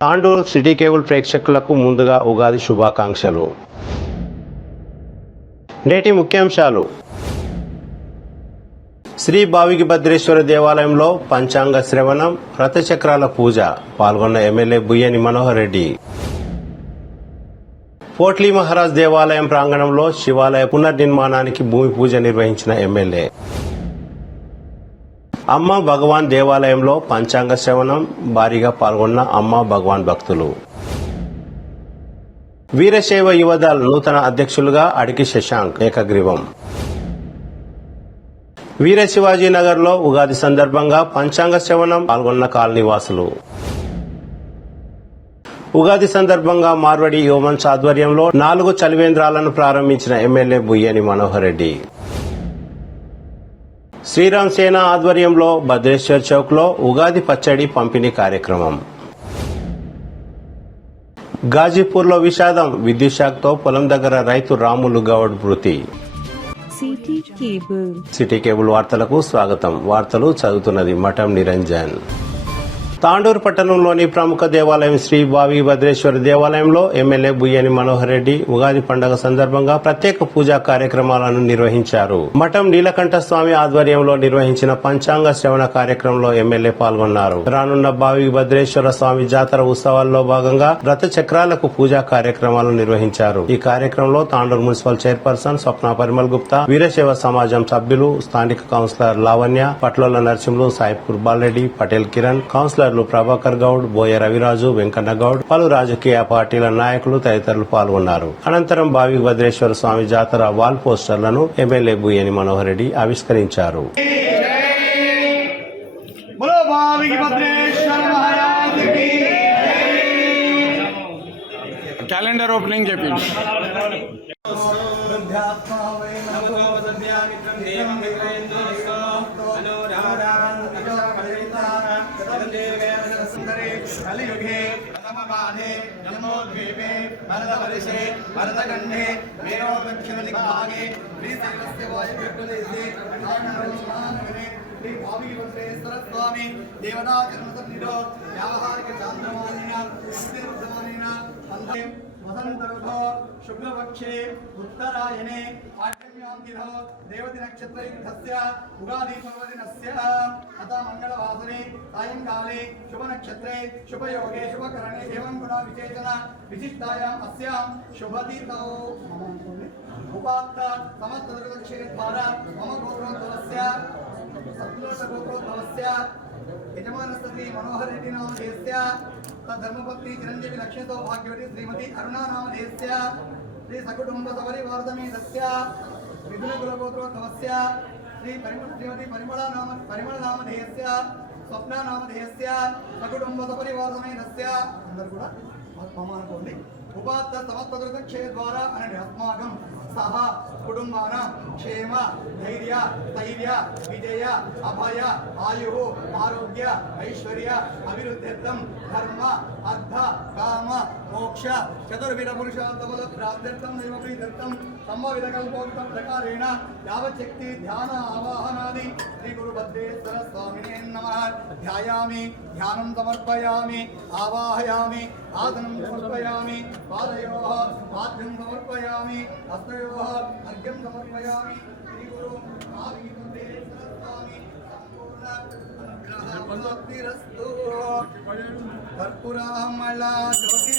Tandur city cable ప్రేక్షకులకు ముందుగా ఉగాది శుభాకాంక్షలు. నేటి ముఖ్యాంశాలు. శ్రీ భావిగిభద్రేశ్వర దేవాలయంలో పంచాంగ శ్రవణం, రథచక్రాల పూజ. పాల్గొన్న ఎమ్మెల్యే బుయ్యని మనోహర్ రెడ్డి. పోట్లీ మహారాజ్ దేవాలయం ప్రాంగణంలో శివాలయ పునర్నిర్మాణానికి భూమి పూజ నిర్వహించిన ఎమ్మెల్యే. అమ్మ భగవాన్ దేవాలయంలో పంచాంగ శ్రవణం, భారీగా పాల్గొన్న అమ్మ భగవాన్ భక్తులు. వీరశైవ యువదళ్ నూతన అధ్యక్షులుగా అడికి శశాంక్ ఏకగ్రీవం. వీర శివాజీ నగర్ లో ఉగాది సందర్భంగా పంచాంగ శ్రవణం, పాల్గొన్న కాలనీవాసులు. ఉగాది సందర్భంగా మార్వడి యోమన్స్ ఆధ్వర్యంలో 4 చలివేంద్రాలను ప్రారంభించిన ఎమ్మెల్యే బుయ్యని మనోహర్ రెడ్డి. శ్రీరామ్ సేన ఆధ్వర్యంలో భద్రేశ్వర్ చౌక్ లో ఉగాది పచ్చడి పంపిణీ కార్యక్రమం. గాజీపూర్ లో విషాదం, విద్యుత్ షాక్తో పొలం దగ్గర రైతు రాములు గౌడ్ మృతి. సిటీ కేబుల్ వార్తలకు స్వాగతం. వార్తలు చదువుతున్నది మఠం నిరంజన్. తాండూరు పట్టణంలోని ప్రముఖ దేవాలయం శ్రీ భావిగిభద్రేశ్వర దేవాలయంలో ఎమ్మెల్యే బుయ్యని మనోహర్ రెడ్డి ఉగాది పండుగ సందర్భంగా ప్రత్యేక పూజా కార్యక్రమాలను నిర్వహించారు. మఠం నీలకంఠ స్వామి ఆధ్వర్యంలో నిర్వహించిన పంచాంగ శ్రవణ కార్యక్రమంలో ఎమ్మెల్యే పాల్గొన్నారు. రానున్న భావిగిభద్రేశ్వర స్వామి జాతర ఉత్సవాల్లో భాగంగా రథ చక్రాలకు పూజా కార్యక్రమాలు నిర్వహించారు. ఈ కార్యక్రమంలో తాండూరు మున్సిపల్ చైర్పర్సన్ స్వప్న పరిమల్ గుప్తా, వీరశైవ సమాజం సభ్యులు, స్థానిక కౌన్సిలర్ లావణ్య, పట్లోల నరసింహులు, సాయిపూర్ బాలరెడ్డి, పటేల్ కిరణ్, కౌన్సిలర్ ప్రభాకర్ గౌడ్, బోయ రవిరాజు, వెంకన్న గౌడ్, పలు రాజకీయ పార్టీల నాయకులు తదితరులు పాల్గొన్నారు. అనంతరం భావిగిభద్రేశ్వర స్వామి జాతర వాల్ పోస్టర్లను ఎమ్మెల్యే బుయ్యని మనోహర్ రెడ్డి ఆవిష్కరించారు. క్యాలెండర్ ఓపెనింగ్ చెప్పింది. కలియుగే ప్రథమపాదే జన్మోద్వీపే భరతవర్షే భరతఖండే మేరోదక్షిణదిగ్భాగే శ్రీశైలస్య వాయువ్యప్రదేశే నగరే శ్రీ భావిగిభద్రేశ్వర స్వామి దేవతాచరణసన్నిధో వ్యావహారిక చాంద్రమానేన స్థిరుద్ధమానేన వసంత ఋతో శుక్లపక్షే ఉత్తరాయణే ఆఠమ్యాం తిథో రేవతి నక్షత్రయుక్తస్య ఉగాది పర్వదినస్య అత మంగళవాసరే సాయంకాలే శుభనక్షత్రే శుభయోగే శుభకరణే ఏవం గుణ విశేషణ విశిష్టాయాం అస్యాం శుభతిథౌ ఉపాత్త సమస్త దుర్గక్షేత్ర మమ గోత్రోద్భవస్య సత్లోష గోత్రోద్భవస్య యజమానస్య మనోహర్ రెడ్డి నామధేయస్య తద్ధర్మపత్ని చిరంజీవి లక్ష్మీ సౌభాగ్యవతి శ్రీమతి అరుణా నామధేయస్య శ్రీ సకుటుంబ సపరివారతమేతస్య మిథున కులగోత్రోద్భవస్య శ్రీమతి పరిమళ నామధేయస్య స్వప్న నామధేయస్య సకుటుంబ సపరివారతమేతస్య అందరూ కూడా మమ అనుకోండి. ఉపాత్త సమస్త దుర్గక్షయ ద్వారా అనే అస్మాకం సహ కుటుంబాన క్షేమ ధైర్య స్థైర్య విజయ అభయ ఆయు ఆరోగ్య ఐశ్వర్య అభివృద్ధ్యర్థం ధర్మ అర్థ కామ మోక్ష చతుర్విధ పురుషార్థముల ప్రాప్త్యర్థం దైవ ప్రీత్యర్థం సంభవిత కల్పోక్తం ప్రకారేణ యావచ్చక్తి ధ్యాన ఆవాహనాది శ్రీ గురుభద్రేశ్వర స్వామినే నమః. ధ్యాయామి, ధ్యానం సమర్పయామి, ఆవాహయామి, ఆసనం సమర్పయామి, పాదయోః పాద్యం సమర్పయామి, హస్తయోః అర్ఘ్యం సమర్పయామి. శ్రీ గురు భావిగిభద్రేశ్వర స్వామి సంపూర్ణ అనుగ్రహమస్తు. కర్పూరామళ జ్యోతి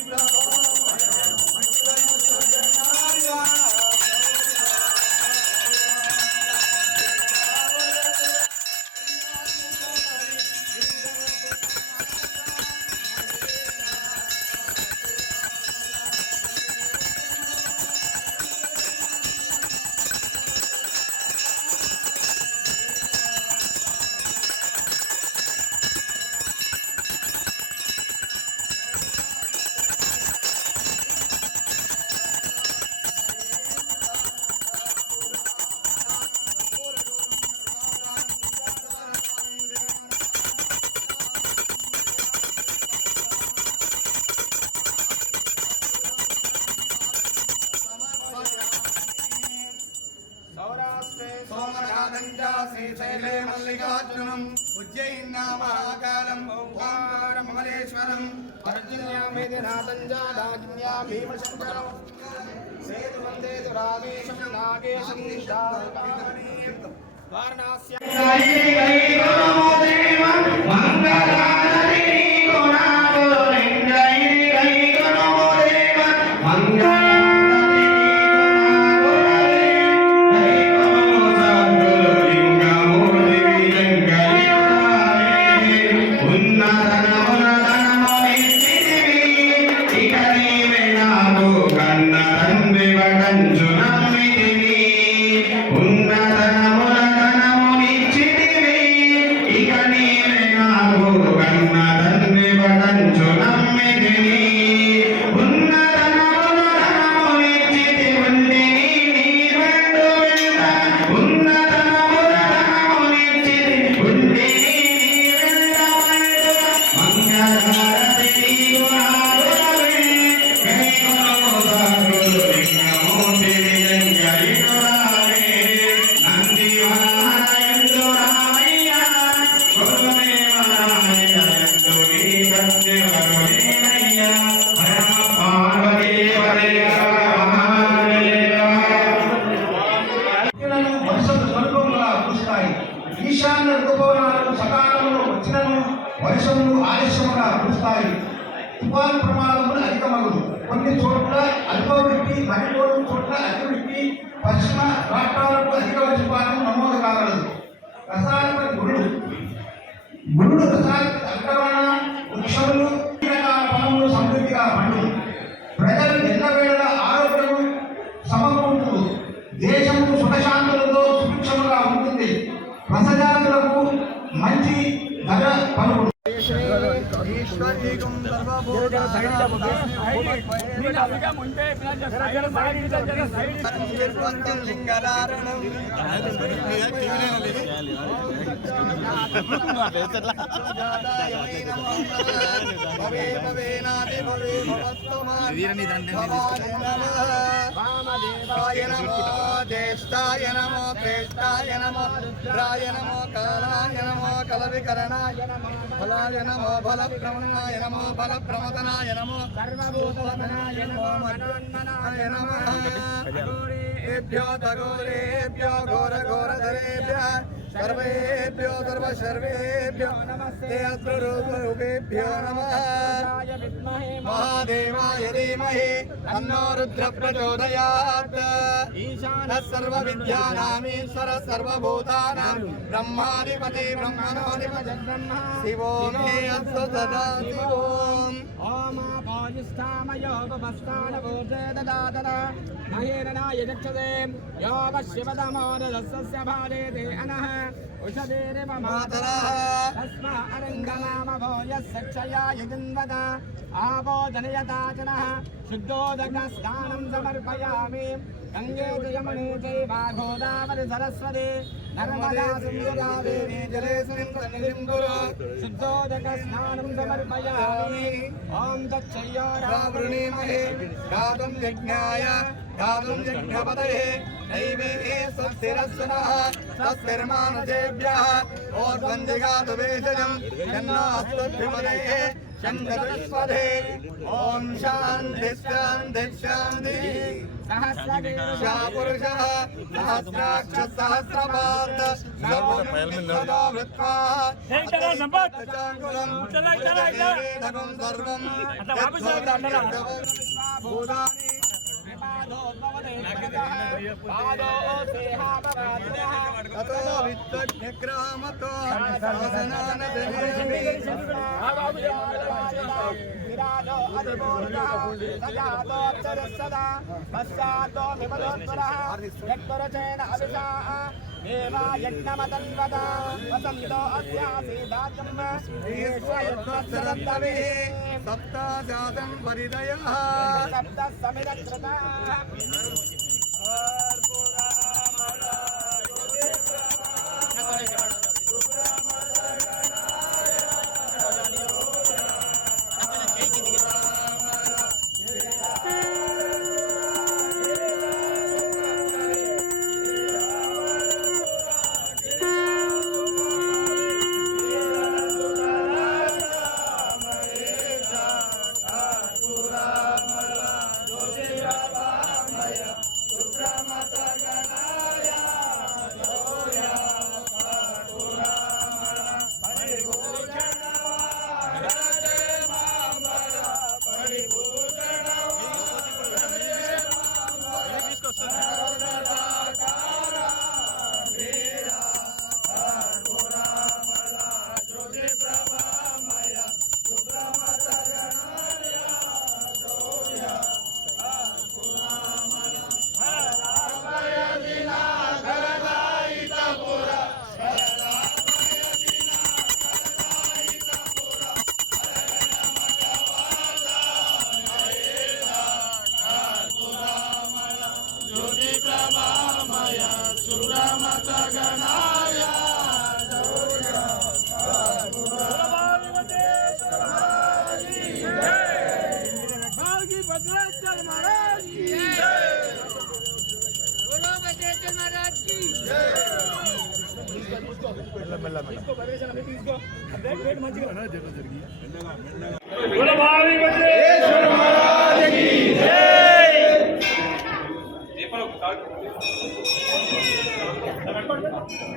శ్రీశైలే మల్లికార్జునం ఉజ్జయిన్నామహాకాలం ఓంకారం మమలేశ్వరం अर्जुन्यां वेदनाथं जादाज्ञां भीमशङ्करं सेतुवन्दे तु रामेशं नागेशं वारणास्यां ఈశాన్య ఋతుపవనాలు సకాలంలో వచ్చినను వర్షములు ఆలస్యముగా కురుస్తాయి. తుఫాను ప్రమాదములు అధికమగును. కొన్ని చోట్ల అల్పవృష్టి, మరికొన్ని చోట్ల అతివృష్టి, పశ్చిమ రాష్ట్రాలకు అధిక వర్షపాతం నమోదు కాగలదు. రసాయన గురుడు రసాయన అగ్రవణ వృక్షములు రకాల ఫలములు సమృద్ధిగా పండును. ప్రజలు ఎల్లవేళలా ఆరోగ్యము సమకూర్చును. దేశము సుఖశాంతులతో సుభిక్షముగా ఉంటుంది. ప్రజలకు మంచి ధర పలుకుడు. వామదేవాయ నమో జ్యేష్ఠాయ నమో శ్రేష్ఠాయ నమో రాయ నమో కాలాయ నమో కలవికరణాయ నమో ఫలాయ నమో ఫలప్రమణాయ నమో ఫలప్రమదనాయ నమో సర్వభూతవదనాయ నమో మన్మనాయ నమః ఏభ్యో తగోరేభ్యో ఘోర ఘోరధరేభ్యः सर्वेभ्यो सर्वसर्वेभ्यो नमस्ते अग्ररूपेभ्यो नमः महादेवाय धीमहि तन्नो रुद्र प्रचोदयात् ईशानः सर्वविद्यानामीश्वर सर्वभूतानां ब्रह्माधिपति ब्रह्मणोऽधिपति शिवो मे अस्तु सदा शिवोम् ओम आपोजिष्ठामयोपस्थानभूते ददातन महेरणाय चक्षसे योगशिवतमोदस्य भादेते अनः उषदेव मातरः तस्मा अरङ्गनामभो यस्य क्षया यजन्वद आवो जनयताचनः शुद्धोदकस्नानं समर्पयामि गङ्गे च यमुने चैव गोदावरि सरस्वती नर्मदा सिन्धु कावेरी जलेऽस्मिन् सन्निधिं कुरु शुद्धोदकस्नानं समर्पयामि ॐ तच्छय्यावृणीमहे गातुं यज्ञाय गातुं यज्ञपतये दैवे स्वस्तिरस्वनः स्वस्तिर्मानुषेभ्यः ओर्ध्वन्दिगातु वेशजं जन्नास्तुभ्युपदये चन्द्रस्वधे ॐ शान्ति शान्ति शान्तिः सहस्रशीर्षा पुरुषः सहस्राक्ष सहस्रपाद सर्वमित्ततो वृत्वा चाङ्कुलं वेदकं सर्वं भूतानि ततो विद्वज्ञग्रामतो विराजो अधिपूर्णः सजातो अक्षरस्सदा पश्चातो विमलोत्तरः यत्परचेन अभिषाः देवा यज्ञमतन्वता वसन्तो अस्यासीदाजम् ईश्वरत्वत्सरत्तविः सप्ता जातं परिदयः सप्तः समिदकृताः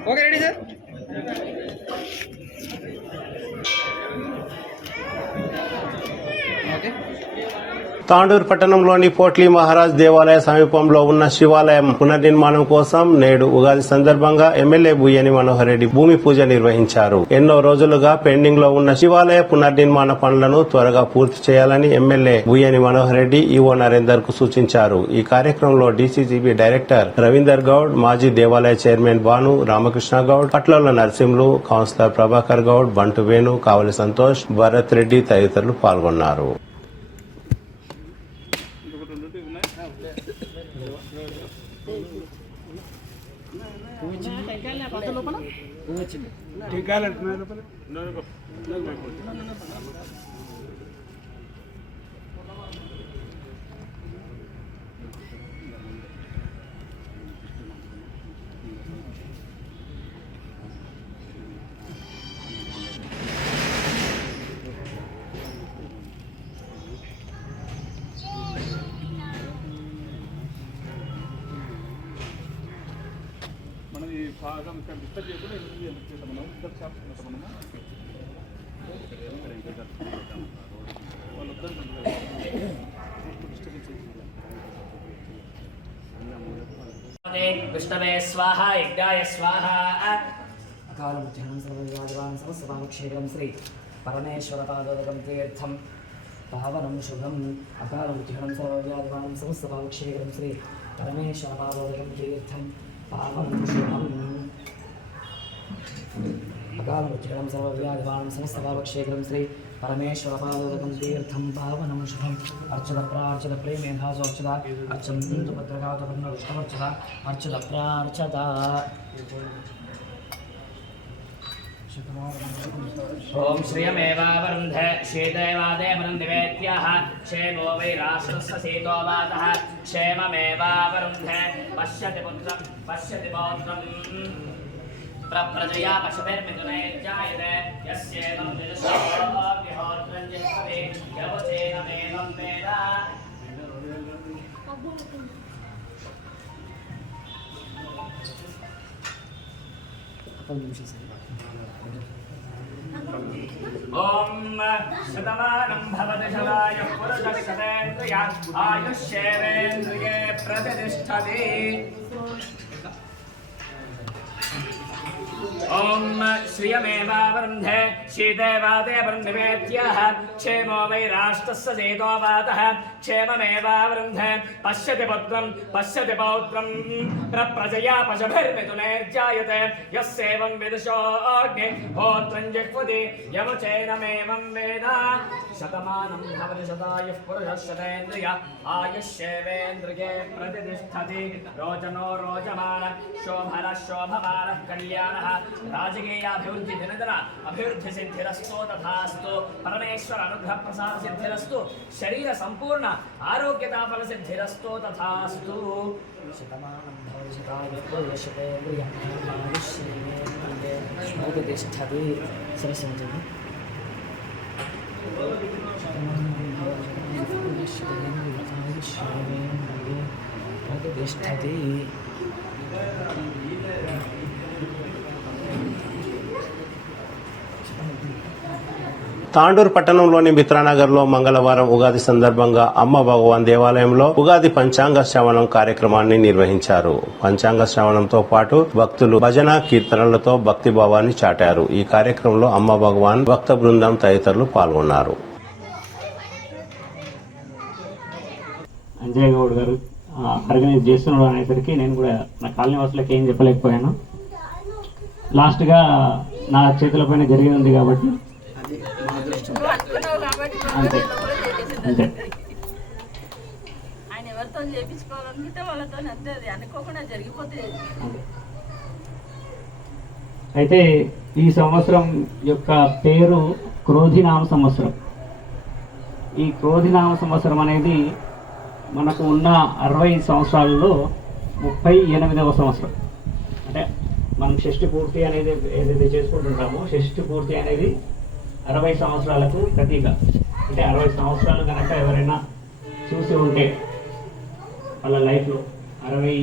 okay ready sir. Okay. Tandur పట్టణంలోని పోట్లీ మహారాజ్ దేవాలయ సమీపంలో ఉన్న శివాలయం పునర్నిర్మాణం కోసం నేడు ఉగాది సందర్భంగా ఎమ్మెల్యే బుయ్యని మనోహర్ రెడ్డి భూమి పూజ నిర్వహించారు. ఎన్నో రోజులుగా పెండింగ్ లో ఉన్న శివాలయ పునర్నిర్మాణ పనులను త్వరగా పూర్తి చేయాలని ఎమ్మెల్యే బుయ్యని మనోహర్ రెడ్డి ఈవో నరేందర్ కు సూచించారు. ఈ కార్యక్రమంలో డీసీసీబీ డైరెక్టర్ రవీందర్ గౌడ్, మాజీ దేవాలయ చైర్మన్ భాను రామకృష్ణ గౌడ్, పట్ల నరసింహులు, కౌన్సిలర్ ప్రభాకర్ గౌడ్, బంటు వేణు, కావలి సంతోష్, భరత్ రెడ్డి తదితరులు పాల్గొన్నారు. మనది భాగం డిస్టర్బ్ చేయకుండా విష్ణవే స్వాహ యజ్ఞాయ స్వాహ. అకాలముధ్యానం సర్వవ్యాధివాన్ సమస్తపాక్షేకం శ్రీ పరమేశ్వర పాదోదకం తీర్థం పావనం శుభం. అకాలముధ్యానం సర్వవ్యాధివాన్ సమస్తపాక్షేకం శ్రీ పరమేశ్వర పాదోదకం తీర్థం పావనం శుభం. అకాలముధ్యానం సర్వవ్యాధివాన్ సమస్తపాక్షేకం శ్రీ పరమేశ్వర పాదోదకం తీర్థం పావనం శుభం. అర్చద ప్రార్చద ప్రేమేధాసోర్చద అర్చంతు భద్రగాత విష్ణువర్చద అర్చద ప్రార్చద. ఓం శ్రియమేవావరుంధే శ్రీదేవాదేవరుందివేత్యాః క్షేమో వై రాష్ట్రస్య సీతో వాతః క్షేమమేవావరుంధే పశ్యతి పుత్రం పశ్యతి పౌత్రం ప్రజయా పశుభిర్మిథునైర్జాయతే యస్యేవం విదుషోऽగ్నిహోత్రం జిహ్వతి యవచేనమేవం వేద. ఓం శతమానం భవతి శతాయుః పురుషः శతేంద్రియ ఆయుష్యేవేంద్రియే ప్రతిష్టతి. ఓం శ్రియమేవావరుంధే శ్రీదేవాదేవరుందివేత్యాః క్షేమో వై రాష్ట్రస్య సేతో వాతః క్షేమమేవావరుంధే పశ్యతి పుత్రం పశ్యతి పౌత్రం ప్రజయా పశుభిర్మిథునైర్జాయతే యస్యేవం విదుషోऽగ్నిహోత్రం జిహ్వతి యవచేనమేవం వేద. శతమానం భవతి శతాయుః పురుషः శతేంద్రియ ఆయుష్యేవేంద్రియే ప్రతిష్టతి. రోచనో రోచమాన శోభన శోభమాన కళ్యాణః రాజకీయాభివృద్ధి దినదిన అభివృద్ధి సిద్ధిరస్తు తథాస్తు. పరమేశ్వర అనుగ్రహ ప్రసాద సిద్ధిరస్తు. శరీర సంపూర్ణ ఆరోగ్యతా ఫల సిద్ధిరస్తు తథాస్తు. శతమానం భవతి శతాయుః పురుషः శతేంద్రియ ఆయుష్యేవేంద్రియే ప్రతిష్టతి. సరస్వతి ప్రతిష్టతి. తాండూరు పట్టణంలోని మిత్రానగర్లో మంగళవారం ఉగాది సందర్భంగా అమ్మ భగవాన్ దేవాలయంలో ఉగాది పంచాంగ శ్రవణం కార్యక్రమాన్ని నిర్వహించారు. పంచాంగ శ్రవణంతో పాటు భక్తులు భజన కీర్తనలతో భక్తి భావాన్ని చాటారు. ఈ కార్యక్రమంలో అమ్మ భగవాన్ భక్త బృందం తదితరులు పాల్గొన్నారు. అంజయ్ గౌడ్ గారు ఆర్గనైజ్ చేస్తున్నారు అనేసరికి నేను కూడా నా కాలనీ వాసులకు ఏం చెప్పలేకపోయాను. లాస్ట్గా నా చేతుల పైన జరిగి ఉంది కాబట్టి అంతే అంతే. ఆయన ఎవరితో చేయించుకోవాలనుకుంటే వాళ్ళతో అంతే, అది అనుకోకుండా జరిగిపోతే. అయితే ఈ సంవత్సరం యొక్క పేరు క్రోధినామ సంవత్సరం. ఈ క్రోధినామ సంవత్సరం అనేది మనకు ఉన్న 60 సంవత్సరాలలో 38వ సంవత్సరం. అంటే మనం షష్ఠి పూర్తి అనేది ఏదైతే చేసుకుంటుంటామో, షష్ఠి పూర్తి అనేది 60 సంవత్సరాలకు ప్రతీక. అంటే 60 సంవత్సరాలు కనుక ఎవరైనా చూసి ఉంటే వాళ్ళ లైఫ్లో 60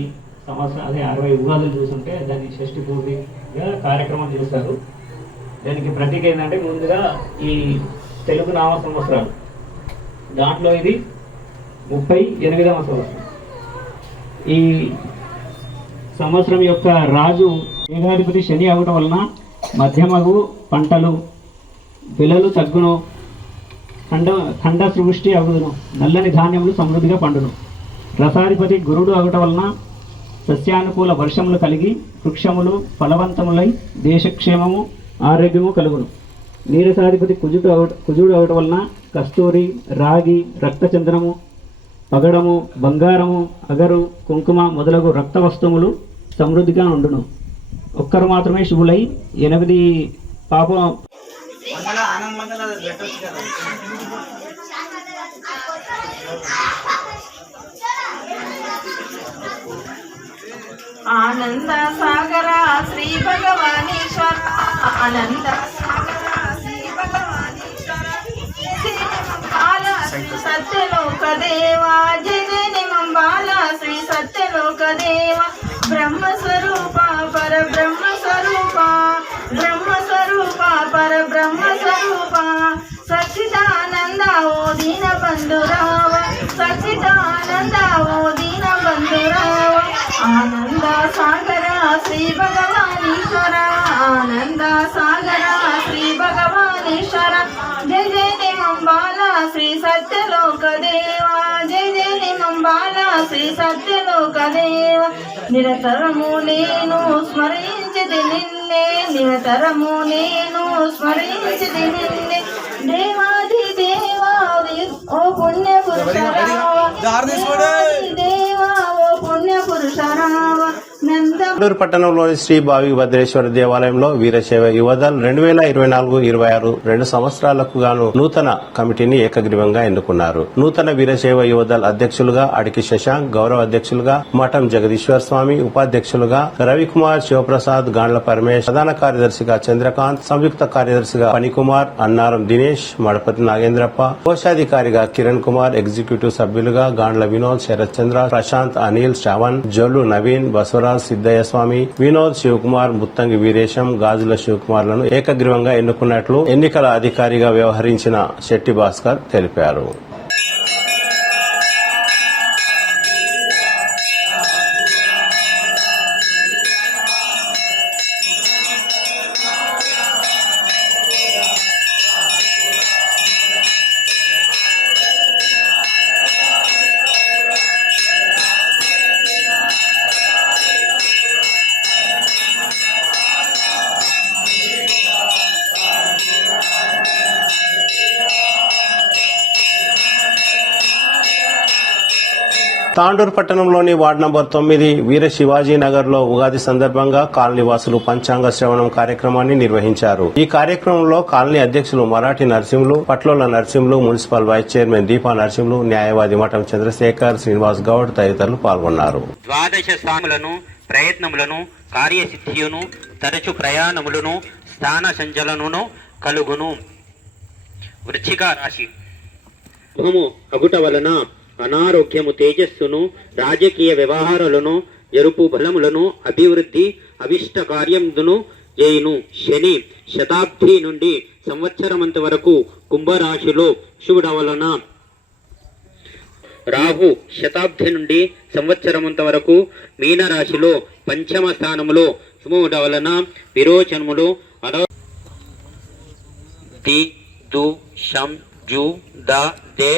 సంవత్సరాలు, అదే 60 ఉగాదులు చూసుంటే దాన్ని షష్ఠి పూర్తిగా కార్యక్రమం చేస్తారు. దానికి ప్రతీక ఏంటంటే ముందుగా ఈ తెలుగు నామ సంవత్సరాలు, దాంట్లో ఇది 38వ సంవత్సరం. ఈ సంవత్సరం యొక్క రాజు ఏకాధిపతి శని అవటం వలన మధ్యమగు పంటలు, పిల్లలు తగ్గును, ఖండ సృష్టి అగును, నల్లని ధాన్యములు సమృద్ధిగా పండును. రసాధిపతి గురుడు అవటం వలన సస్యానుకూల వర్షములు కలిగి వృక్షములు ఫలవంతములై దేశక్షేమము ఆరోగ్యము కలుగును. నీరసాధిపతి కుజుడు అవటం వలన కస్తూరి, రాగి, రక్తచంద్రము, పగడము, బంగారము, అగరు, కుంకుమ మొదలగు రక్త వస్తువులు సమృద్ధిగా ఉండును. ఒక్కరు మాత్రమే శుభులై 8 పాపం ఆనంద సాగర శ్రీ భగవానేశ్వర, ఆనంద సాగర శ్రీ భగవానేశ్వర, బాల సత్యలోక దేవా, జయ జయ నిమంబాల శ్రీ సత్యలోక దేవా, బ్రహ్మస్వరూప పరబ్రహ్మ స్వరూప, బ్రహ్మస్వరూప పరబ్రహ్మ స్వరూప, సచ్చిదానంద ఓ దీన బంధురావ, సచ్చిదానంద ఓ దీన బంధురావ, ఆనంద సాగర శ్రీ భగవానేశ్వర, ఆనంద సాగర శ్రీ భగవానేశ్వర, జయ జయ నిమంబాల శ్రీ సత్యలోక దేవా, జయ జయ నిమంబాల శ్రీ సత్యలోక దేవ, నిరతరము నేను స్మరించిది నిన్నే, నిరతరము నేను స్మరించిది నిన్నే, దేవాది దేవాది ఓ పుణ్య పురుషరావ, దేవాది దేవా ఓ పుణ్య పురుషరావ, నంద తాండూరు పట్టణంలోని శ్రీ భావి భద్రేశ్వర దేవాలయంలో వీరశైవ యువదల్ 2024-26 2 సంవత్సరాలకు గాను నూతన కమిటీని ఏకగ్రీవంగా ఎన్నుకున్నారు. నూతన వీరశైవ యువదల్ అధ్యక్షులుగా అడికి శశాంక్, గౌరవ అధ్యక్షులుగా మఠం జగదీశ్వర్ స్వామి, ఉపాధ్యక్షులుగా రవికుమార్, శివప్రసాద్, గాండ్ల పరమేశ్, ప్రధాన కార్యదర్శిగా చంద్రకాంత్, సంయుక్త కార్యదర్శిగా పనికుమార్, అన్నారం దినేష్, మడపతి నాగేంద్రప్ప, కోశాధికారిగా కిరణ్ కుమార్, ఎగ్జిక్యూటివ్ సభ్యులుగా గాండ్ల వినోద్, శరత్ చంద్ర, ప్రశాంత్, అనిల్, శ్రవణ్, జొల్లు నవీన్, బసవరాజ్, సిద్దయ్య స్వామి, వినోద్, శివకుమార్, ముత్తంగి వీరేశం, గాజుల శివకుమార్లను ఏకగ్రీవంగా ఎన్నుకున్నట్లు ఎన్నికల అధికారిగా వ్యవహరించిన శెట్టి భాస్కర్ తెలిపారు. తాండూరు పట్టణంలోని వార్డు నంబర్ 9 వీర శివాజీ నగర్ లో ఉగాది సందర్భంగా కాలనీవాసులు పంచాంగ శ్రవణం కార్యక్రమాన్ని నిర్వహించారు. ఈ కార్యక్రమంలో కాలనీ అధ్యక్షులు Marathi Narasimhulu, Patlola Narasimhulu, municipal vice chairman Deepa Narasimhulu, న్యాయవాది మఠం చంద్రశేఖర్, శ్రీనివాస్ గౌడ్ తదితరులు పాల్గొన్నారు. ద్వాదశ స్థానములను, ప్రయత్నములను, కార్యసిద్ధియును, తరచు ప్రయాణములను, స్థాన సంచలనమును కలుగును. వృశ్చిక రాశి అగుట వలన అనారోగ్యము, తేజస్సును, రాజకీయ వ్యవహారాలను, జరుపు బలములను, అభివృద్ధి, అవిష్ట కార్యమును చేయును. శని శతాబ్ది నుండి సంవత్సరమంత వరకు కుంభరాశిలో శుభుడ వలన, రాహు శతాబ్ది నుండి సంవత్సరమంత వరకు మీనరాశిలో పంచమ స్థానములో శుభుడ వలన విరోచనములు ది దు షం జు ద దే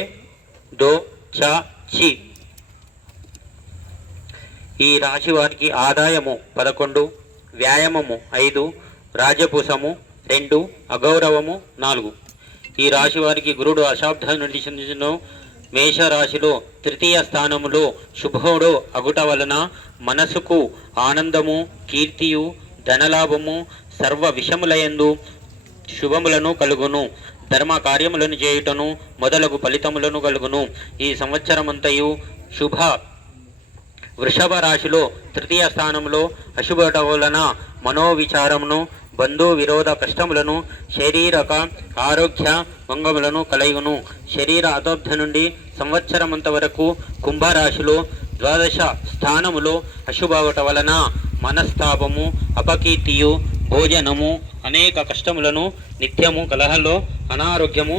దో చ చి. ఈ రాశి వారికి ఆదాయము 11, వ్యాయామము 5, రాజపూసము 2, అగౌరవము 4. ఈ రాశి వారికి గురుడు అశాబ్ద నుండి మేషరాశిలో తృతీయ స్థానములో శుభుడు అగుట వలన మనసుకు ఆనందము, కీర్తియు, ధనలాభము, సర్వ విషములయందు శుభములను కలుగును. ధర్మ కార్యములను చేయుటను మొదలగు ఫలితములను కలుగును. ఈ సంవత్సరమంతయు శుభ వృషభ రాశిలో తృతీయ స్థానంలో అశుభట వలన మనోవిచారమును బంధు విరోధ కష్టములను శారీరక ఆరోగ్య భంగములను కలయును. శరీర అదోబ్ధ నుండి సంవత్సరమంత వరకు కుంభరాశిలో ద్వాదశ స్థానములో అశుభవట వలన మనస్తాపము అపకీర్తియు భోజనము అనేక కష్టములను నిత్యము కలహలో అనారోగ్యము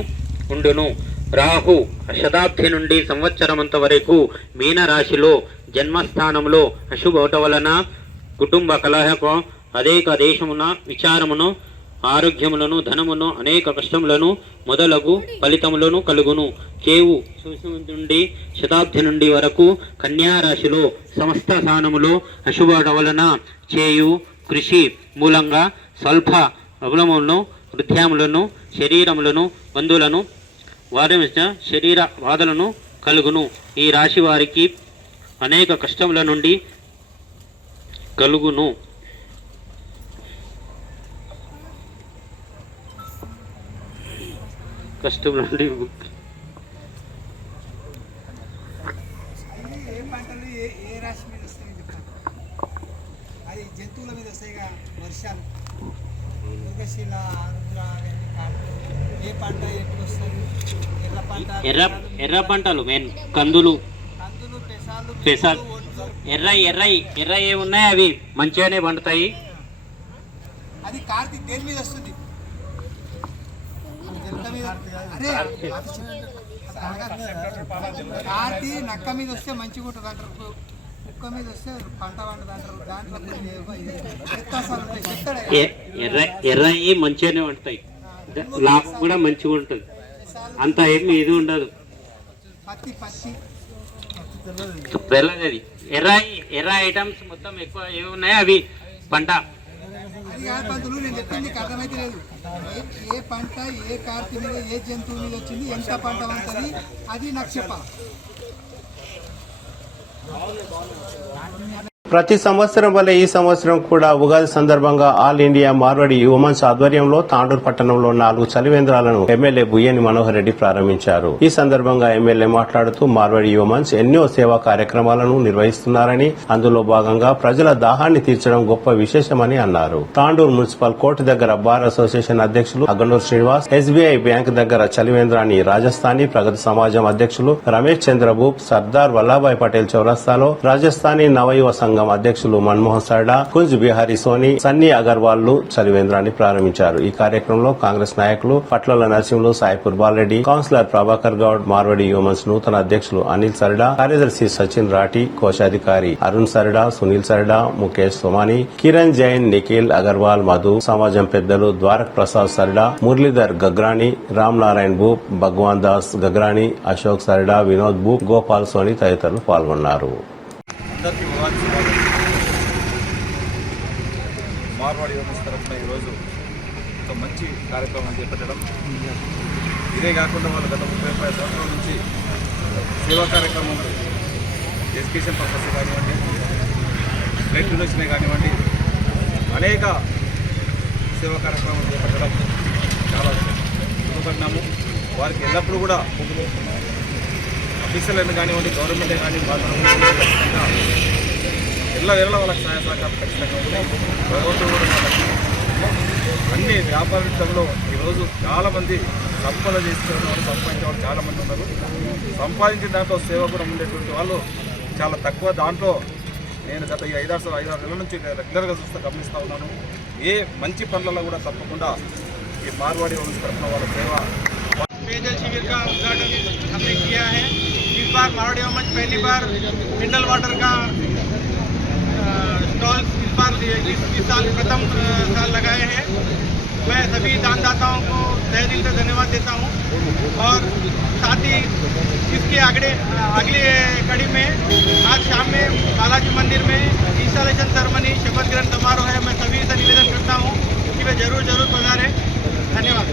ఉండును. రాహు శతాబ్ది నుండి సంవత్సరమంత వరకు మీనరాశిలో జన్మస్థానంలో అశుభవట వలన కుటుంబ కలహకు అనేక దేశమున విచారమును ఆరోగ్యములను ధనమును అనేక కష్టములను మొదలగు ఫలితములను కలుగును. కేవు నుండి శతాబ్ది నుండి వరకు కన్యారాశిలో సమస్త స్థానములో అశుభవట వలన చేయు కృషి మూలంగా స్వల్ప అబలములను వృద్ధ్యములను శరీరములను బంధువులను వారి శరీర బాధలను కలుగును. ఈ రాశి వారికి అనేక కష్టముల నుండి కలుగును. కష్టముల నుండి ఏ పంటలు ఏ రాశి మీద వస్తాయి చెప్పండి. అది జంతువుల మీద వస్తాయిగా వర్షాలు మృగశిల ఆరుద్ర అవన్నీ కాటలు. ఏ పంట ఎప్పుడు వస్తుంది? ఎర్ర పంట ఎర్ర పంటలు మెయిన్ కందులు కందులు పెసాలు ఎర్ర ఏమున్నాయి అవి మంచిగానే పండుతాయి. అది కార్తీక్ దేని మీద వస్తుంది? కార్తీ నక్క మీద వస్తే మంచిగా ఉంటుంది అంటారు, కుక్క మీద వస్తే పంట పండుతుంది అంటారు. దాంట్లో ఎర్రయి మంచిగానే పండుతాయి, లాభం కూడా మంచిగా ఉంటుంది, అంత ఏమి ఇది ఉండదు. పత్తి తెల్లది ఎర్ర ఐటమ్స్ మొత్తం ఎక్కువ ఏమి ఉన్నాయో అవి పంట. అది కాదు పంతులు, నేను చెప్పింది అర్థమైతే లేదు. ఏ పంట ఏ కార్తీ మీద ఏ జంతువు మీద వచ్చింది, ఎంత పంట పండుతుంది, అది నాకు చెప్పాలి. ప్రతి సంవత్సరం వల్ల ఈ సంవత్సరం కూడా ఉగాది సందర్భంగా ఆల్ ఇండియా మార్వాడి ఉమెన్స్ ఆధ్వర్యంలో తాండూరు పట్టణంలో 4 చలివేంద్రాలను ఎమ్మెల్యే బుయ్యని మనోహర్ రెడ్డి ప్రారంభించారు. ఈ సందర్భంగా ఎమ్మెల్యే మాట్లాడుతూ మార్వాడి ఉమెన్స్ ఎన్నో సేవా కార్యక్రమాలను నిర్వహిస్తున్నారని, అందులో భాగంగా ప్రజల దాహాన్ని తీర్చడం గొప్ప విశేషమని అన్నారు. తాండూరు మున్సిపల్ కోర్టు దగ్గర బార్ అసోసియేషన్ అధ్యక్షులు అగనూరు శ్రీనివాస్, ఎస్బీఐ బ్యాంక్ దగ్గర చలివేంద్రాన్ని రాజస్థానీ ప్రగతి సమాజం అధ్యక్షులు రమేష్ చంద్రభూప్, సర్దార్ వల్లభాయ్ పటేల్ చౌరస్తాలో రాజస్థానీ నవయువ సంఘం అధ్యక్షులు మన్మోహన్ సర్డా, కుంజ్ బిహారీ సోని, సన్నీ అగర్వాల్ చలివేంద్రాన్ని ప్రారంభించారు. ఈ కార్యక్రమంలో కాంగ్రెస్ నాయకులు పట్లల నరసింహులు, సాయిపూర్ బాలరెడ్డి, కౌన్సిలర్ ప్రభాకర్ గౌడ్, మార్వాడి హ్యూమన్స్ నూతన అధ్యక్షులు అనిల్ సర్డా, కార్యదర్శి సచిన్ రాఠీ, కోశాధికారి అరుణ్ సర్డా, సునీల్ సర్డా, ముఖేష్ సోమాని, కిరణ్ జైన్, నిఖిల్ అగర్వాల్, మధు, సమాజం పెద్దలు ద్వారక్ ప్రసాద్ సర్డా, మురళీధర్ గగ్రాని, రామ్ నారాయణ్ భూప్, భగవాన్ దాస్ గగ్రాని, అశోక్ సర్డా, వినోద్ భూప్, గోపాల్ సోని తదితరులు పాల్గొన్నారు. అందరికీ ఉగాది శుభాకాంక్షలు. మార్వాడి యోగస్ తరఫున ఈరోజు ఒక మంచి కార్యక్రమం చేపట్టడం, ఇదే కాకుండా వాళ్ళు గత 35 సంవత్సరాల నుంచి సేవా కార్యక్రమం ఎడ్యుకేషన్ పర్పస్ కానివ్వండి, బ్లడ్ డొనేషన్ కానివ్వండి, అనేక సేవా కార్యక్రమాలు చేపట్టడం చాలా శుభపరిణామం. వారికి ఎల్లప్పుడూ కూడా ఆఫీసర్లను కానివ్వండి, గవర్నమెంటే కానీ ఎల్ల వాళ్ళకి సహాయ సహకారం ఖచ్చితంగా ఉంటాయి. ప్రభుత్వం కూడా వాళ్ళకి అన్ని వ్యాపారంలో ఈరోజు చాలామంది సంపద చేసుకునే వాళ్ళు, సంపాదించే వాళ్ళు చాలామంది ఉన్నారు. సంపాదించిన దాంట్లో సేవ కూడా ఉండేటువంటి వాళ్ళు చాలా తక్కువ. దాంట్లో నేను గత 5-6 నెలల నుంచి రెగ్యులర్గా గమనిస్తూ ఉన్నాను. ఏ మంచి పనులలో కూడా తప్పకుండా ఈ మార్వాడి వంశ తరఫున వాళ్ళ సేవ. पेयजल शिविर का उद्घाटन हमने किया है। इस बार मारवाड़ी मंच पहली बार मिनरल वाटर का स्टॉल इस साल प्रथम साल लगाए हैं। मैं सभी दानदाताओं को तहे दिल से धन्यवाद देता हूं और साथ ही इसके अगली कड़ी में आज शाम में बालाजी मंदिर में इंस्टॉलेशन सेरेमनी शपथ ग्रहण समारोह है। मैं सभी से निवेदन करता हूं कि वे जरूर पधारें। धन्यवाद।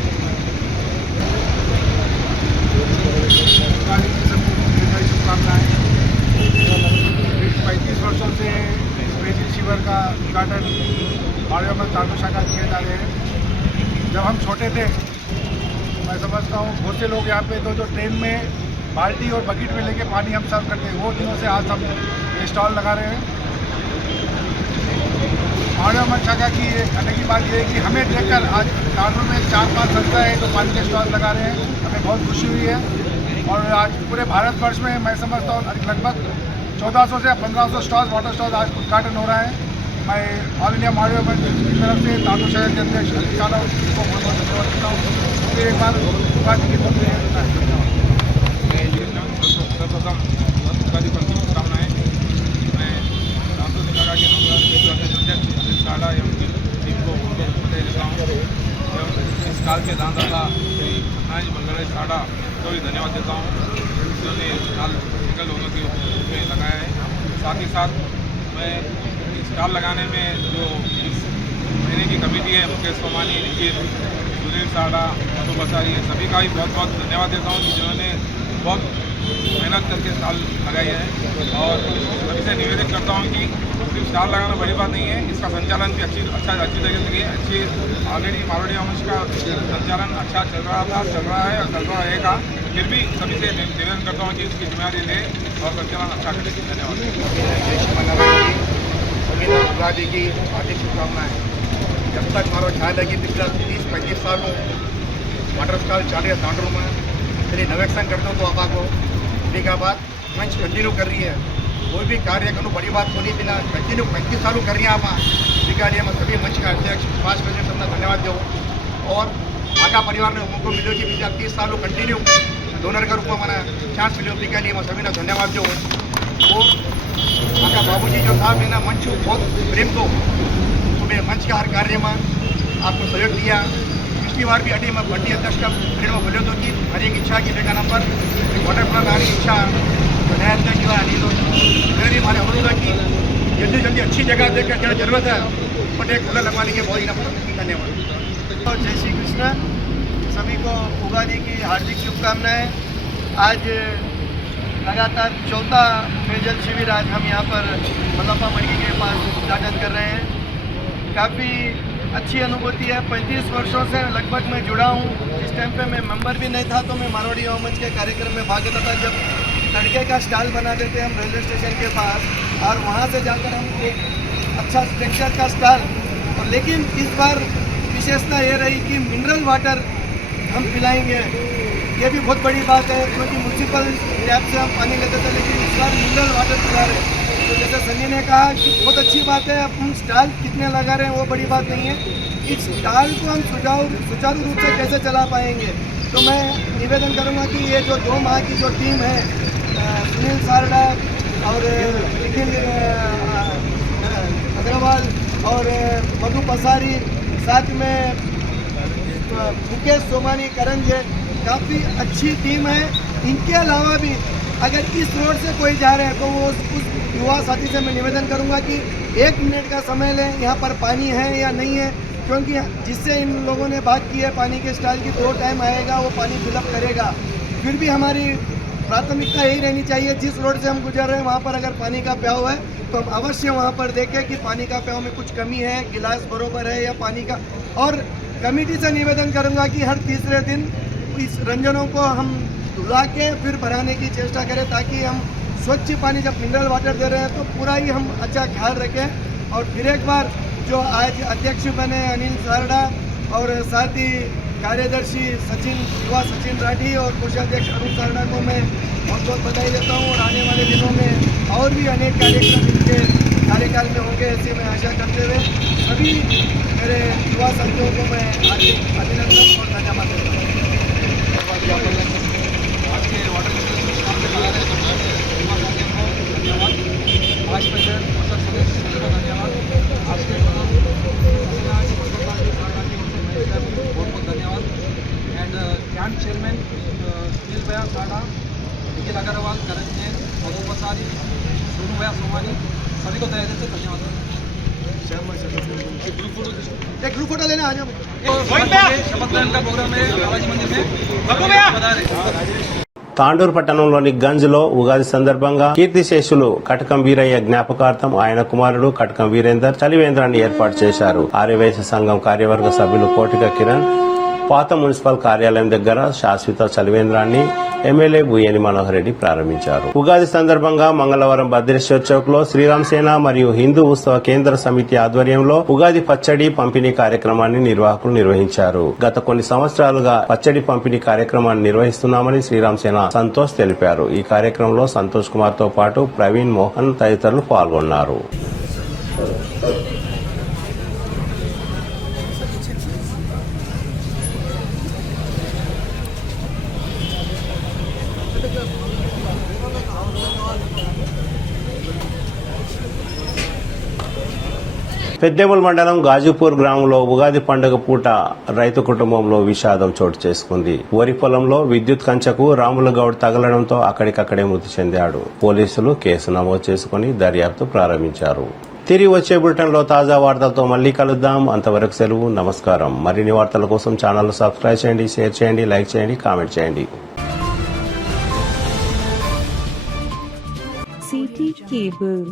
35 वर्षों से पेयजल शिविर का उद्घाटन मारवाड़ी में तांडू शाखा किए जा रहे हैं। जब हम छोटे थे, मैं समझता हूँ बहुत से लोग यहाँ पे तो जो ट्रेन में बाल्टी और बकेट में लेके पानी हम सर्व करते हैं, वो दिनों से आज हम ये स्टॉल लगा रहे हैं। माड़िया मन शाखा की कहने की बात ये है कि हमें देखकर आज तांडूर में 4-5 संस्थाएं हैं तो पानी के स्टॉल लगा रहे हैं, हमें बहुत खुशी हुई है। और आज पूरे भारतवर्ष में मैं समझता हूँ लगभग 1400 से 1500 स्टॉल्स, वाटर स्टॉल्स आज उद्घाटन हो रहा है। मैं ऑल इंडिया माड़िया मन की तरफ से तांडूर शहर के अध्यक्ष अनिल साड़ा को बहुत बहुत धन्यवाद देता हूँ। फिर एक बार उगादी की सर्वप्रथम उगादी पर्व की शुभकामनाएं। मैं तांडूर शाखा के अध्यक्ष अनिल साड़ा एवं टीम को बधाई देता हूँ एवं इस काल के दानदाता श्री सत्यनारायण मंगलेश साड़ा को भी धन्यवाद देता हूँ जिन्होंने स्टॉल एकल लोगों के रूप में लगाया है। साथ ही साथ मैं स्टॉल लगाने में जो इस महीने की कमेटी है, मुकेश सोमानी, निखिल, सुनील साड़ा, मधु बसारी, सभी का भी बहुत बहुत धन्यवाद देता हूँ जिन्होंने बहुत मेहनत करके स्टॉल लगाई है। और सभी से निवेदन करता हूँ कि सिर्फ स्टॉल लगाना बड़ी बात नहीं है, इसका संचालन भी अच्छी तरीके से अच्छी ऑलरेडी मारवाड़ी वंश का संचालन अच्छा चल रहा था, चल रहा है और चल रहा रहेगा। फिर भी सभी से निवेदन करता हूँ कि इसकी जिम्मेदारी ले और संचालन अच्छा करें। धन्यवाद। सभी को उगादी की हार्दिक शुभकामनाएं। जब तक मारो ख्याल है कि पिछले 30-35 सालों वाटर स्टॉल चाल रही है तांडूर में, इसलिए नवेक्शन करता हूँ तो आपको का बात मंच कंटिन्यू कर रही है। कोई भी कार्य करूँ बड़ी बात होनी बिना कंटिन्यू 35 सालों कर रही है आप इसके लिए मैं सभी मंच का अध्यक्ष 5 बजे सबका धन्यवाद दूँ। और आका परिवार ने मौका मिलो कि पिछले 30 सालों कंटिन्यू डोनर का रूप में मैंने चांस मिलो के लिए मैं सभी ने धन्यवाद दूँ। और आका बाबूजी जो था मैंने मंच बहुत प्रेम दो तुम्हें मंच का हर कार्य में आपको सहयोग दिया। पिछली बार भी अटी में बड्डी अध्यक्ष का पीरियड में बोले तो कि हर एक इच्छा की लेखा नंबर वाटर प्लान आने की इच्छा नया अध्यक्ष जो आनी तो मेरे भी हमारे अनुरोध है कि जल्दी जल्दी अच्छी जगह देखकर क्या जरूरत है बट एक खुला लगवाने के बहुत ही धन्यवाद। और जय श्री कृष्ण। सभी को उगादी की हार्दिक शुभकामनाएं। आज लगातार 4था पेयजल शिविर आज हम यहाँ पर मल्लप्पा मड़की के पास उद्घाटन कर रहे हैं। काफ़ी अच्छी अनुभूति है। 35 वर्षों से लगभग मैं जुड़ा हूँ। जिस टाइम पे मैं मेंबर भी नहीं था तो मैं मारवाड़ी युवा मंच के कार्यक्रम में भाग लेता था। जब तड़के का स्टॉल बना देते हम रेलवे स्टेशन के पास और वहाँ से जाकर हम एक अच्छा स्ट्रक्चर का स्टॉल। और लेकिन इस बार विशेषता ये रही कि मिनरल वाटर हम पिलाएंगे। ये भी बहुत बड़ी बात है क्योंकि म्यूनसिपल टैप से हम पानी लेते थे लेकिन इस बार मिनरल वाटर पिला रहे हैं। तो जैसे सनी ने कहा कि बहुत अच्छी बात है। अब हम स्टॉल कितने लगा रहे हैं वो बड़ी बात नहीं है, इस स्टॉल को हम सुचारू रूप से कैसे चला पाएंगे। तो मैं निवेदन करूंगा कि ये जो 2 माह की जो टीम है, सुनील सारड़ा और निखिल अग्रवाल और मधु पसारी, साथ में मुकेश सोमानी, करण जैन, काफ़ी अच्छी टीम है। इनके अलावा भी अगर इस रोड से कोई जा रहे हैं तो वो उस युवा साथी से मैं निवेदन करूंगा कि 1 मिनट का समय लें, यहाँ पर पानी है या नहीं है, क्योंकि जिससे इन लोगों ने बात की है पानी के स्टॉल की 2 टाइम आएगा वो पानी फिलअप करेगा। फिर भी हमारी प्राथमिकता यही रहनी चाहिए, जिस रोड से हम गुजर रहे हैं वहाँ पर अगर पानी का प्याव है तो हम अवश्य वहाँ पर देखें कि पानी का प्याव में कुछ कमी है, गिलास बरोबर है या पानी का। और कमेटी से निवेदन करूँगा कि हर तीसरे दिन इस रंजनों को हम धुला के फिर भराने की चेष्टा करें ताकि हम स्वच्छ पानी, जब मिनरल वाटर दे रहे हैं तो पूरा ही हम अच्छा ख्याल रखें। और फिर एक बार जो आज अध्यक्ष बने अनिल सारड़ा और साथ ही कार्यदर्शी युवा सचिन राठी और कोषाध्यक्ष अरुण सारड़ा को मैं बहुत बहुत बधाई देता हूँ। और आने वाले दिनों में और भी अनेक कार्यक्रम इनके कार्यकाल में होंगे ऐसी मैं आशा करते हुए सभी मेरे युवा साथियों को मैं हार्दिक अभिनंदन और धन्यवाद देता हूँ। आज के वाटर आज प्रेसिडेंट सदस्य को धन्यवाद। आज के बहुत बहुत धन्यवाद। एंड कैंप चेयरमैन सुनील भैया साड़ा, निखिल अग्रवाल, करण जैन, मधु पसारी, सोनू भैया सोमानी, सभी को तहे दिल से धन्यवाद। एक ग्रुप फोटो लेना आ जाओ। शपथ ग्रहण का प्रोग्राम है बालाजी मंदिर में। बता रहे తాండూరు పట్టణంలోని గంజ్లో ఉగాది సందర్భంగా కీర్తిశేషులు కటకం వీరయ్య జ్ఞాపకార్థం ఆయన కుమారుడు కటకం వీరేందర్ చలివేంద్రాన్ని ఏర్పాటు చేశారు. ఆర్యవైశ్య సంఘం కార్యవర్గ సభ్యులు కోటిక కిరణ్, పాత మున్సిపల్ కార్యాలయం దగ్గర శాశ్వత చలివేంద్రాన్ని ఎమ్మెల్యే బుయ్యని మనోహర్ రెడ్డి ప్రారంభించారు. ఉగాది సందర్భంగా మంగళవారం భద్రేశ్వర్ చౌక్ లో శ్రీరామ్ సేన మరియు హిందూ ఉత్సవ కేంద్ర సమితి ఆధ్వర్యంలో ఉగాది పచ్చడి పంపిణీ కార్యక్రమాన్ని నిర్వాహకులు నిర్వహించారు. గత కొన్ని సంవత్సరాలుగా పచ్చడి పంపిణీ కార్యక్రమాన్ని నిర్వహిస్తున్నామని శ్రీరామ్ సేన సంతోష్ తెలిపారు. ఈ కార్యక్రమంలో సంతోష్ కుమార్ తో పాటు ప్రవీణ్, మోహన్ తదితరులు పాల్గొన్నారు. పెద్దేముల్ మండలం గాజీపూర్ గ్రామంలో ఉగాది పండుగ పూట రైతు కుటుంబంలో విషాదం చోటు చేసుకుంది. వరి పొలంలో విద్యుత్ కంచెకు రాములు గౌడ్ తగలడంతో అక్కడికక్కడే మృతి చెందాడు. పోలీసులు కేసు నమోదు చేసుకుని దర్యాప్తు ప్రారంభించారు. తిరిగి వచ్చే బులెటిన్లో తాజా వార్తలతో మళ్లీ కలుద్దాం. అంతవరకు సెలవు, నమస్కారం. మరిన్ని వార్తల కోసం ఛానల్ సబ్స్క్రైబ్ చేయండి, షేర్ చేయండి, లైక్ చేయండి, కామెంట్ చేయండి. CT Cable